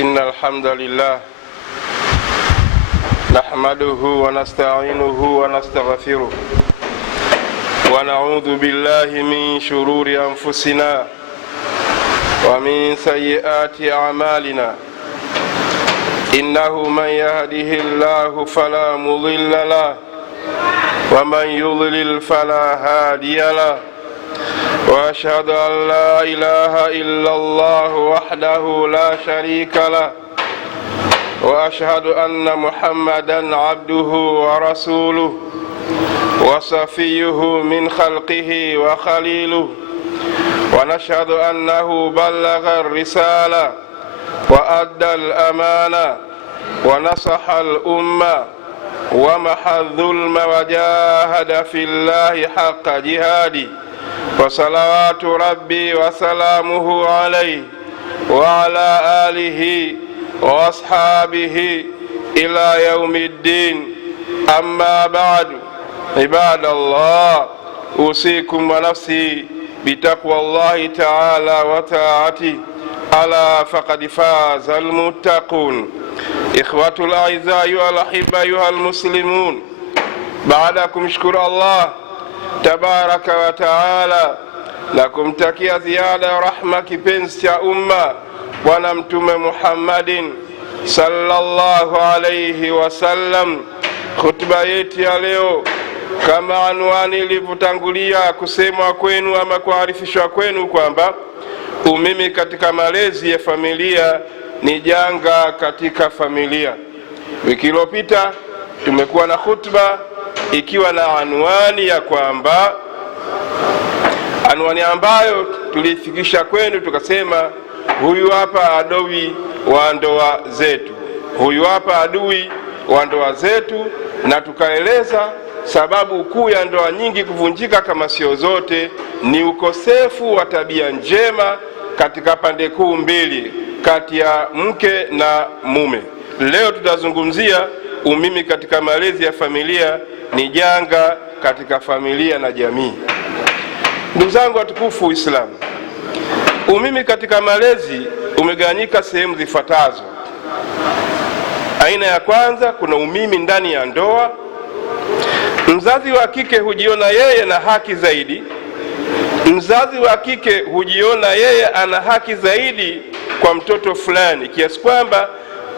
إن الحمد لله نحمده ونستعينه ونستغفره ونعوذ بالله من شرور أنفسنا ومن سيئات أعمالنا إنه من يهده الله فلا مضل له ومن يضلل فلا هادي له وأشهد أن لا إله إلا الله وحده لا شريك له وأشهد أن محمدًا عبده ورسوله وصفيه من خلقه وخليله ونشهد أنه بلغ الرسالة وأدى الأمانة ونصح الأمة ومحى الظلم وجاهد في الله حق جهاده وصلوات ربي وسلامه عليه وعلى آله وأصحابه إلى يوم الدين. أما بعد، عباد الله، أوصيكم ونفسي بتقوى الله تعالى وطاعته، ألا فقد فاز المتقون. إخوة الأعزاء والأحبة أيها المسلمون، بعدكم شكر الله tabaraka wa taala na kumtakia ziada rahma kipenzi cha umma Bwana Mtume Muhammadin sallallahu alayhi wasallam. Khutba yetu ya leo, kama anwani ilivyotangulia kusemwa kwenu ama kuarifishwa kwenu, kwamba umimi katika malezi ya familia ni janga katika familia. Wiki iliyopita tumekuwa na khutba ikiwa na anwani ya kwamba, anwani ambayo tulifikisha kwenu tukasema, huyu hapa adui wa ndoa zetu, huyu hapa adui wa ndoa zetu, na tukaeleza sababu kuu ya ndoa nyingi kuvunjika kama sio zote ni ukosefu wa tabia njema katika pande kuu mbili, kati ya mke na mume. Leo tutazungumzia umimi katika malezi ya familia ni janga katika familia na jamii. Ndugu zangu watukufu Uislamu, umimi katika malezi umegawanyika sehemu zifuatazo. Aina ya kwanza, kuna umimi ndani ya ndoa. Mzazi wa kike hujiona yeye na haki zaidi. Mzazi wa kike hujiona yeye ana haki zaidi kwa mtoto fulani, kiasi kwamba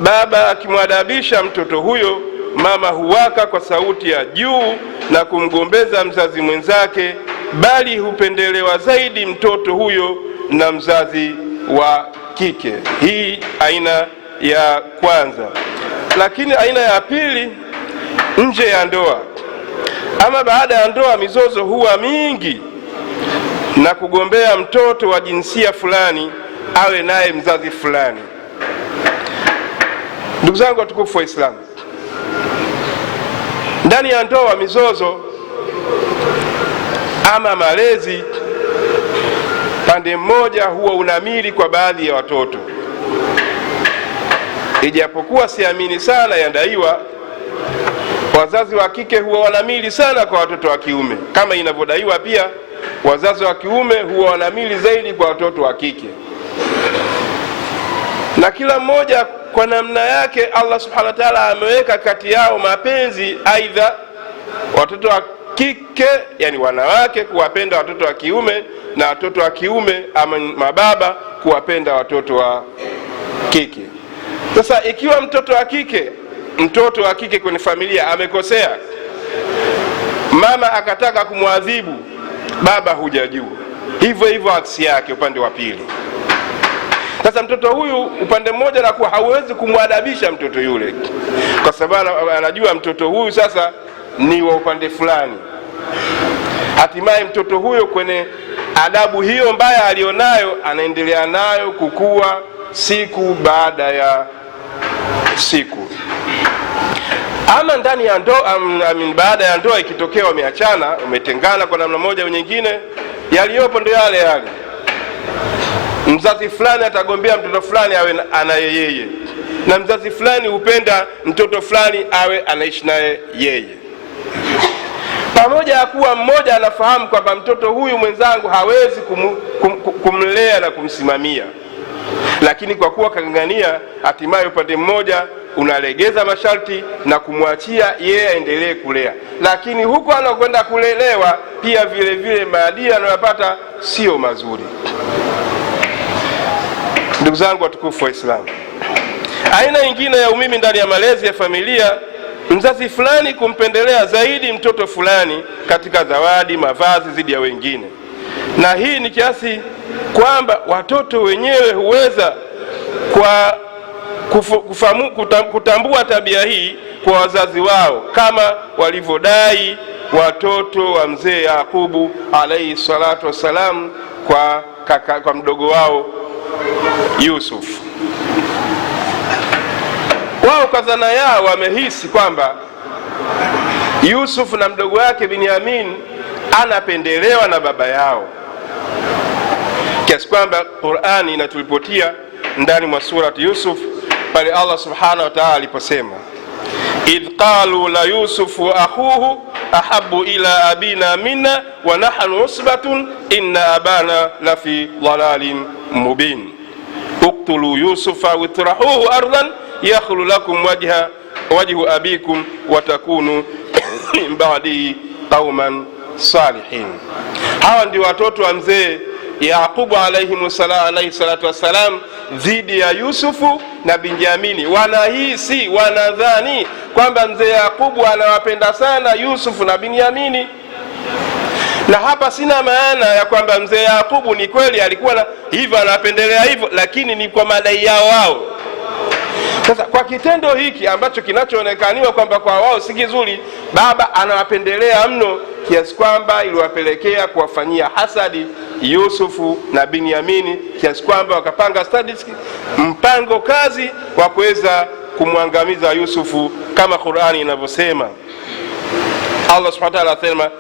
baba akimwadabisha mtoto huyo, mama huwaka kwa sauti ya juu na kumgombeza mzazi mwenzake, bali hupendelewa zaidi mtoto huyo na mzazi wa kike. Hii aina ya kwanza. Lakini aina ya pili, nje ya ndoa ama baada ya ndoa, mizozo huwa mingi na kugombea mtoto wa jinsia fulani awe naye mzazi fulani. Ndugu zangu watukufu wa Islam, ndani ya ndoa mizozo ama malezi, pande mmoja huwa unamili kwa baadhi ya watoto. Ijapokuwa siamini sana, yadaiwa wazazi wa kike huwa wanamili sana kwa watoto wa kiume, kama inavyodaiwa pia wazazi wa kiume huwa wanamili zaidi kwa watoto wa kike. Na kila mmoja kwa namna yake Allah subhanahu wa ta'ala ameweka kati yao mapenzi, aidha watoto wa kike, yani wanawake, kuwapenda watoto wa kiume, na watoto wa kiume ama mababa kuwapenda watoto wa kike. Sasa ikiwa mtoto wa kike kwenye familia amekosea, mama akataka kumwadhibu, baba hujajua, hivyo hivyo aksi yake upande wa pili. Sasa mtoto huyu upande mmoja anakuwa hawezi kumwadabisha mtoto yule, kwa sababu anajua mtoto huyu sasa ni wa upande fulani. Hatimaye mtoto huyo kwenye adabu hiyo mbaya alionayo anaendelea nayo kukua siku baada ya siku. Ama ndani ya ndoa, baada ya ndoa ikitokea wameachana, umetengana kwa namna moja au nyingine, yaliyopo ndio yale yale. Mzazi fulani atagombea mtoto fulani awe anaye yeye, na mzazi fulani hupenda mtoto fulani awe anaishi naye yeye. Pamoja ya kuwa mmoja anafahamu kwamba mtoto huyu mwenzangu hawezi kumlea na kumsimamia, lakini kwa kuwa kangangania, hatimaye upande mmoja unalegeza masharti na kumwachia yeye aendelee kulea, lakini huko anakwenda kulelewa pia vile vile maadili anayopata sio mazuri. Ndugu zangu watukufu wa Islam, aina nyingine ya umimi ndani ya malezi ya familia, mzazi fulani kumpendelea zaidi mtoto fulani katika zawadi, mavazi zidi ya wengine, na hii ni kiasi kwamba watoto wenyewe huweza kwa kutambua tabia hii kwa wazazi wao, kama walivyodai watoto wa mzee Yakubu alayhi salatu wassalam kwa mdogo wao Yusuf. Wao kwa dhana yao wamehisi kwamba Yusuf na mdogo wake Binyamin anapendelewa na baba yao, kiasi kwamba Qur'ani inatulipotia ndani mwa surati Yusuf pale Allah subhanahu wa ta'ala aliposema, idh qalu la Yusuf wa akhuhu ahabbu ila abina minna wa nahnu usbatun inna abana la fi dhalalin mubin uqtulu yusufa witrahuhu ardan yakhlu lakum wajhu abikum wa takunu min ba'di qauman salihin. Hawa ndio watoto wa mzee Yakubu alayhi salatu wassalam dhidi ya Yusufu na Binjamini. Wanadhani kwamba mzee Yakubu anawapenda sana Yusufu na Binjamini, na hapa sina maana ya kwamba mzee Yakubu ni kweli alikuwa hivyo anapendelea hivyo, lakini ni kwa madai yao wao. Sasa kwa kitendo hiki ambacho kinachoonekaniwa kwamba kwa wao si kizuri, baba anawapendelea mno kiasi kwamba iliwapelekea kuwafanyia hasadi Yusufu na Binyamini, kiasi kwamba wakapanga mpango kazi wa kuweza kumwangamiza Yusufu, kama Qur'ani inavyosema. Allah subhanahu wa ta'ala anasema,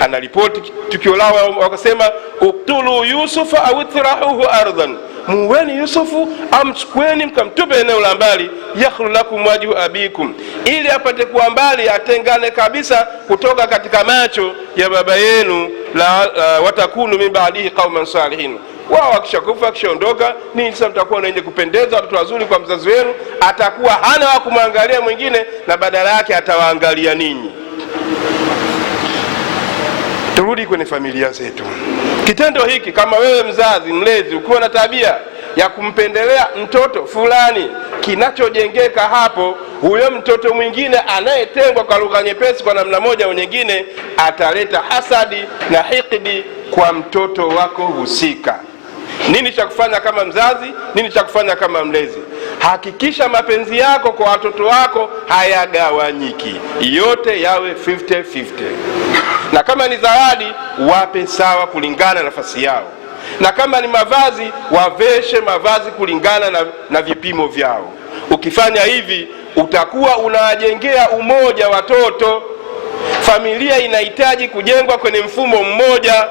analipoti tukio lao, wakasema uktulu Yusufa au itrahuhu ardan, muweni Yusufu amchukueni mkamtupe eneo la mbali, yakhlu lakum wajhu abikum, ili apate kuwa mbali, atengane kabisa kutoka katika macho ya baba yenu, watakunu min ba'dihi qauman salihin. Wao wakishakufa, akishaondoka, ninyi sasa mtakuwa wenye kupendeza, watoto wazuri kwa mzazi wenu, atakuwa hana wa kumwangalia mwingine na badala yake atawaangalia ninyi. Turudi kwenye familia zetu. Kitendo hiki, kama wewe mzazi mlezi ukiwa na tabia ya kumpendelea mtoto fulani, kinachojengeka hapo, huyo mtoto mwingine anayetengwa kwa lugha nyepesi kwa namna moja au nyingine, ataleta hasadi na hikidi kwa mtoto wako husika. Nini cha kufanya kama mzazi? Nini cha kufanya kama mlezi? Hakikisha mapenzi yako kwa watoto wako hayagawanyiki, yote yawe 50-50. Na kama ni zawadi, wape sawa kulingana na nafasi yao, na kama ni mavazi, waveshe mavazi kulingana na vipimo vyao. Ukifanya hivi, utakuwa unawajengea umoja watoto. Familia inahitaji kujengwa kwenye mfumo mmoja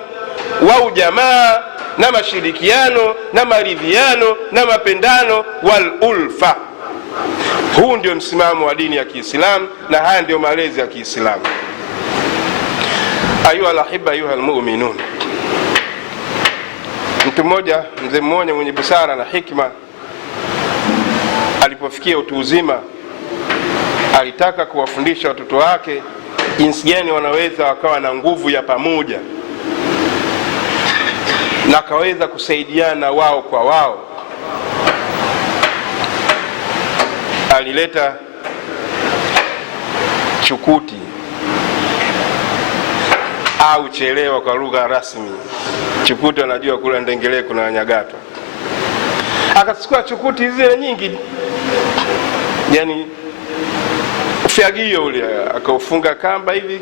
wa ujamaa na mashirikiano na maridhiano na mapendano wal ulfa. Huu ndio msimamo wa dini ya Kiislamu, na haya ndio malezi ya Kiislamu. Ayuha alahibba, ayuha almu'minun, mtu mmoja, mzee mmoja mwenye busara na hikma, alipofikia utu uzima, alitaka kuwafundisha watoto wake jinsi gani wanaweza wakawa na nguvu ya pamoja na kaweza kusaidiana wao kwa wao. Alileta chukuti au chelewa kwa lugha rasmi. Chukuti anajua kula Ndengele kuna Nyagato. Akachukua chukuti zile nyingi, yani ufyagio ule, akaufunga kamba hivi,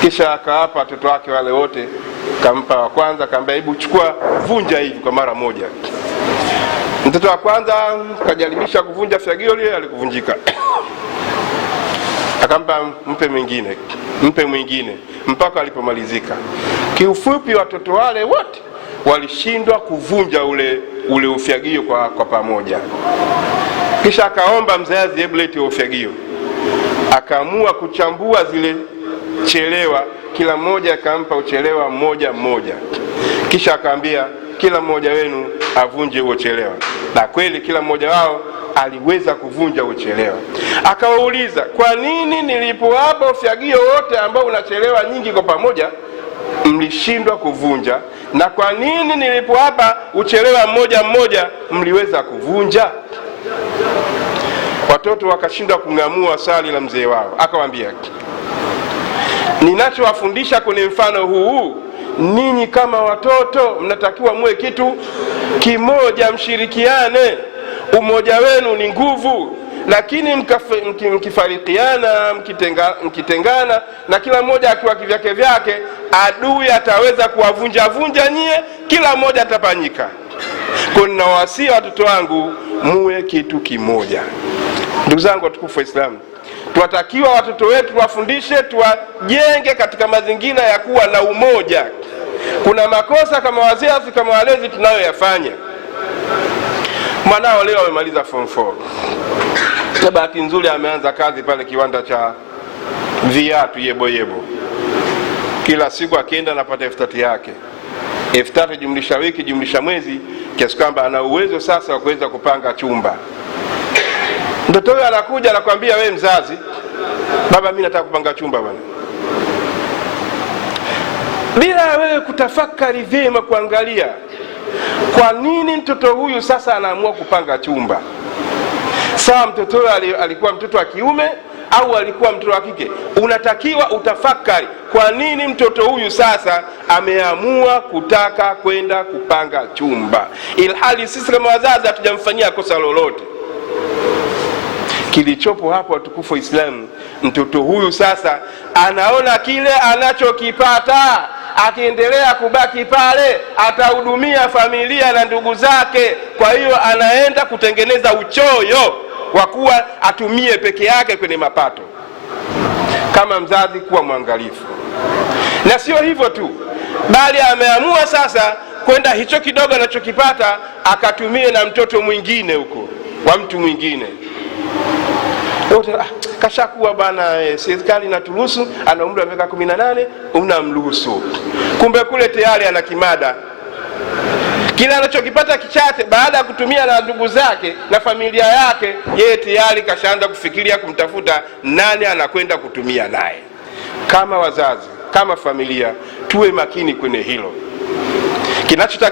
kisha akawapa watoto wake wale wote. Kampa wa kwanza, akamwambia hebu chukua, vunja hivi kwa mara moja. Mtoto wa kwanza kajaribisha kuvunja fagio lile, alikuvunjika. Akampa mpe mwingine mpaka alipomalizika. Kiufupi, watoto wale wote walishindwa kuvunja ule ufagio kwa pamoja. Kisha akaomba mzazi, hebu lete ufagio. Akaamua kuchambua zile chelewa, kila mmoja akampa uchelewa mmoja. Kisha akaambia kila mmoja wenu avunje huo chelewa. na kweli kila mmoja wao aliweza kuvunja uchelewa. Akawauliza, kwa nini nilipowapa ufagio wote ambao unachelewa nyingi kwa pamoja mlishindwa kuvunja, na kwa nini nilipowapa uchelewa mmoja mmoja mliweza kuvunja? Watoto wakashindwa kung'amua swali la mzee wao. Akawaambia, ninachowafundisha kwenye mfano huu, ninyi kama watoto mnatakiwa muwe kitu kimoja, mshirikiane. Umoja wenu ni nguvu, lakini mkifarikiana, mkitengana na kila mmoja akiwa kivyake vyake, adui ataweza kuwavunja vunja nyie, kila mmoja atapanyika. Kwa ninawasia watoto wangu muwe kitu kimoja. Ndugu zangu watukufu wa Islam, tunatakiwa watoto wetu wafundishe, tuwajenge katika mazingira ya kuwa na umoja. Kuna makosa kama wazazi, kama walezi tunayoyafanya. Mwanao leo amemaliza form 4, na bahati nzuri ameanza kazi pale kiwanda cha viatu Yebo Yebo. Kila siku akienda anapata 3000 yake, 3000 jumlisha wiki jumlisha mwezi, kiasi kwamba ana uwezo sasa wa kuweza kupanga chumba. Mtoto huyo anakuja anakuambia, wewe mzazi, baba mimi nataka kupanga chumba bwana. Bila wewe kutafakari vyema, kuangalia kwa nini mtoto huyu sasa anaamua kupanga chumba. Sawa, mtoto huyu alikuwa mtoto wa kiume au alikuwa mtoto wa kike, unatakiwa utafakari kwa nini mtoto huyu sasa ameamua kutaka kwenda kupanga chumba, ilhali sisi kama wazazi hatujamfanyia kosa lolote. Kilichopo hapo watukufu Islamu, mtoto huyu sasa anaona kile anachokipata, akiendelea kubaki pale atahudumia familia na ndugu zake. Kwa hiyo anaenda kutengeneza uchoyo wa kuwa atumie peke yake kwenye mapato. Kama mzazi, kuwa mwangalifu. Na sio hivyo tu, bali ameamua sasa kwenda hicho kidogo anachokipata akatumie na mtoto mwingine huko, wa mtu mwingine. Kashakuwa bana, serikali inaturuhusu, ana umri wa miaka 18, unamruhusu. Kumbe kule tayari ana kimada. Kila anachokipata kichache, baada ya kutumia na ndugu zake na familia yake, yeye tayari kashaanza kufikiria kumtafuta nani anakwenda kutumia naye. Kama wazazi, kama familia, tuwe makini kwenye hilo.